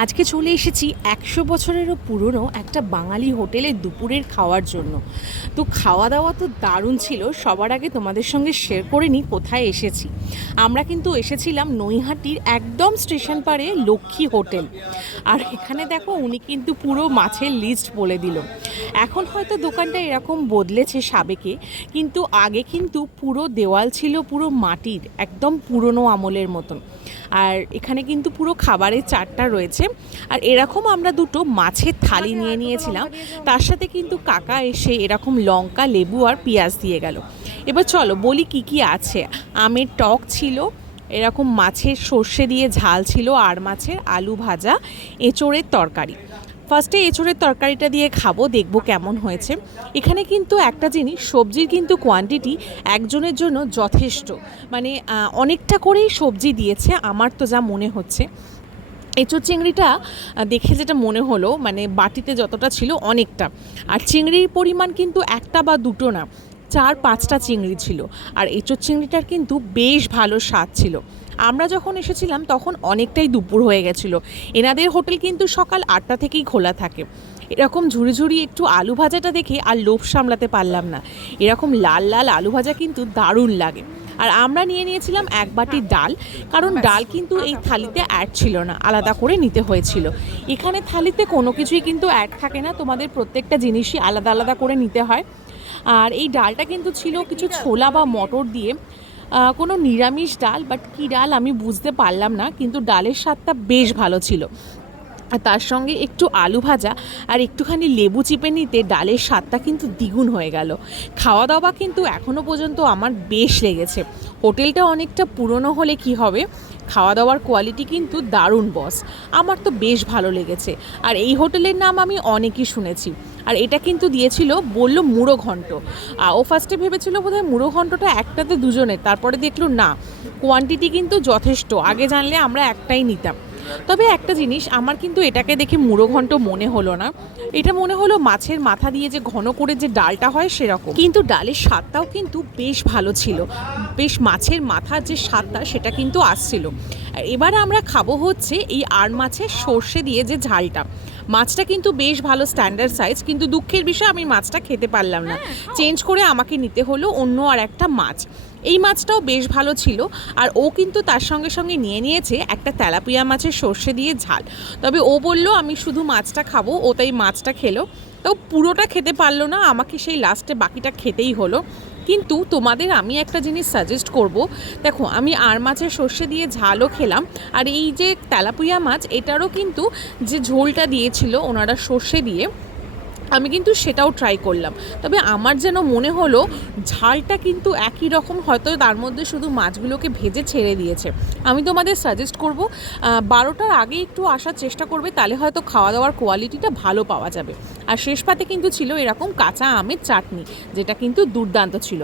আজকে চলে এসেছি একশো বছরেরও পুরনো একটা বাঙালি হোটেলে দুপুরের খাওয়ার জন্য। তো খাওয়া দাওয়া তো দারুণ ছিল, সবার আগে তোমাদের সঙ্গে শেয়ার করে নিই কোথায় এসেছি। আমরা কিন্তু এসেছিলাম নৈহাটির একদম স্টেশন পারে লক্ষ্মী হোটেল। আর এখানে দেখো উনি কিন্তু পুরো মাছের লিস্ট বলে দিল। এখন হয়তো দোকানটা এরকম বদলেছে সাবেকে, কিন্তু আগে কিন্তু পুরো দেওয়াল ছিল পুরো মাটির, একদম পুরনো আমলের মতন। আর এখানে কিন্তু পুরো খাবারের চারটা রয়েছে। আর এরকম আমরা দুটো মাছের থালি নিয়ে নিয়েছিলাম। তার সাথে কিন্তু কাকা এসে এরকম লঙ্কা লেবু আর পেঁয়াজ দিয়ে গেল। এবার চলো বলি কি কি আছে। আমের টক ছিল এরকম মাছের সর্ষে দিয়ে ঝাল ছিল আর মাছের আলু ভাজা এঁচোড়ের তরকারি। ফার্স্টে এঁচোড়ের তরকারিটা দিয়ে খাব দেখব কেমন হয়েছে। এখানে কিন্তু একটা জিনিস সবজির কিন্তু কোয়ান্টিটি একজনের জন্য যথেষ্ট। মানে অনেকটা করেই সবজি দিয়েছে আমার তো যা মনে হচ্ছে। এঁচোড় চিংড়িটা দেখে যেটা মনে হলো মানে বাটিতে যতটা ছিল অনেকটা। আর চিংড়ির পরিমাণ কিন্তু একটা বা দুটো না, চার পাঁচটা চিংড়ি ছিল। আর এঁচোড় চিংড়িটার কিন্তু বেশ ভালো স্বাদ ছিল। আমরা যখন এসেছিলাম, তখন অনেকটাই দুপুর হয়ে গেছিল। এনাদের হোটেল কিন্তু সকাল আটটা থেকেই খোলা থাকে। এরকম ঝুড়ি ঝুড়ি একটু আলু ভাজাটা দেখে আর লোভ সামলাতে পারলাম না। এরকম লাল লাল আলু ভাজা কিন্তু দারুণ লাগে। আর আমরা নিয়ে নিয়েছিলাম এক বাটি ডাল, কারণ ডাল কিন্তু এই থালিতে অ্যাড ছিল না, আলাদা করে নিতে হয়েছিল। এখানে থালিতে কোনো কিছুই কিন্তু অ্যাড থাকে না, তোমাদের প্রত্যেকটা জিনিসই আলাদা আলাদা করে নিতে হয়। আর এই ডালটা কিন্তু ছিল কিছু ছোলা বা মটর দিয়ে কোনো নিরামিষ ডাল বাট কী ডাল আমি বুঝতে পারলাম না, কিন্তু ডালের স্বাদটা বেশ ভালো ছিল। তার সঙ্গে একটু আলু ভাজা আর একটুখানি লেবু চিপে নিতে ডালের স্বাদটা কিন্তু দ্বিগুণ হয়ে গেল। খাওয়া দাওয়া কিন্তু এখনও পর্যন্ত আমার বেশ লেগেছে। হোটেলটা অনেকটা পুরনো হলে কি হবে? খাওয়া দাওয়ার কোয়ালিটি কিন্তু দারুণ বস। আমার তো বেশ ভালো লেগেছে। আর এই হোটেলের নাম আমি অনেকই শুনেছি। আর এটা কিন্তু দিয়েছিল বলল মুড়ো আহ, ও ফার্স্টে ভেবেছিল বোধহয় মুড়ো ঘণ্টটা একটাতে দুজনের তারপরে দেখল না। কোয়ান্টিটি কিন্তু যথেষ্ট। আগে জানলে আমরা একটাই নিতাম। তবে একটা জিনিস আমার কিন্তু এটাকে দেখে মুড়ো ঘন্ট মনে হলো না। এটা মনে হলো মাছের মাথা দিয়ে যে ঘন করে যে ডালটা হয় সেরকম। কিন্তু ডালের স্বাদটাও কিন্তু বেশ ভালো ছিল। বেশ মাছের মাথার যে স্বাদটা সেটা কিন্তু আসছিল। এবার আমরা খাব হচ্ছে এই আর মাছের সর্ষে দিয়ে যে ঝালটা। মাছটা কিন্তু বেশ ভালো স্ট্যান্ডার্ড সাইজ কিন্তু দুঃখের বিষয় আমি মাছটা খেতে পারলাম না। চেঞ্জ করে আমাকে নিতে হলো অন্য আর একটা মাছ। এই মাছটাও বেশ ভালো ছিল, আর ও কিন্তু তার সঙ্গে সঙ্গে নিয়ে নিয়েছে একটা তেলাপিয়া মাছের সর্ষে দিয়ে ঝাল। তবে ও বলল, আমি শুধু মাছটা খাব, ও তাই মাছটা খেলো। তো পুরোটা খেতে পারল না, আমাকে সেই লাস্টে বাকিটা খেতেই হলো। কিন্তু তোমাদের আমি একটা জিনিস সাজেস্ট করব। দেখো, আমি আর মাছের সর্ষে দিয়ে ঝালও খেলাম, আর এই যে তেলাপুয়া মাছ, এটারও কিন্তু যে ঝোলটা দিয়েছিল ওনারা সর্ষে দিয়ে আমি কিন্তু সেটাও ট্রাই করলাম। তবে আমার যেন মনে হলো, ঝালটা কিন্তু একই রকম, হয়তো তার মধ্যে শুধু মাছগুলোকে ভেজে ছেড়ে দিয়েছে। আমি তোমাদের সাজেস্ট করব বারোটার আগে একটু আসার চেষ্টা করবে, তাহলে হয়তো খাওয়া দাওয়ার কোয়ালিটিটা ভালো পাওয়া যাবে। আর শেষ পাতে কিন্তু ছিল এরকম কাঁচা আমের চাটনি, যেটা কিন্তু দুর্দান্ত ছিল।